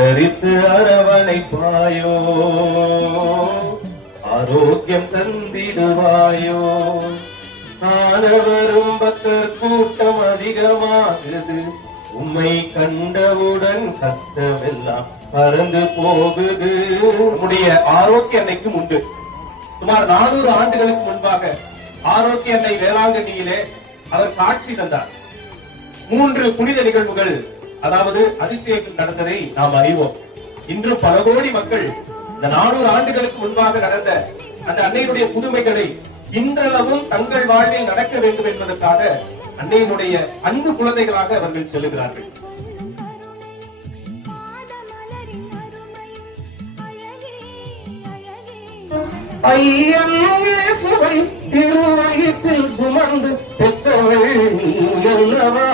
ஆதரித்து அரவணைப்பாயோ, ஆரோக்கியம் தந்திடுவாயோ. ஆனவரும் பக்தர் கூட்டம் அதிகமாகுது, உம்மை கண்டவுடன் கஷ்டமெல்லாம் பறந்து போகுது. நம்முடைய ஆரோக்கிய அன்னைக்கும் உண்டு. சுமார் 400 ஆண்டுகளுக்கு முன்பாக ஆரோக்கிய அன்னை வேளாங்கண்ணியிலே அவர் காட்சி தந்தார். 3 புனித நிகழ்வுகள், அதாவது அதிசயங்கள் நடந்ததை நாம் அறிவோம். இன்றும் பல கோடி மக்கள் இந்த 400 ஆண்டுகளுக்கு முன்பாக நடந்த அந்த அன்னையினுடைய புதுமைகளை இன்றளவும் தங்கள் வாழ்வில் நடக்க வேண்டும் என்பதற்காக அன்னையினுடைய அன்பு குழந்தைகளாக அவர்கள் செல்லுகிறார்கள். ஐயன் இயேசுவை திருவயிற்றில் சுமந்து பெற்றவள் நீ அல்லவா.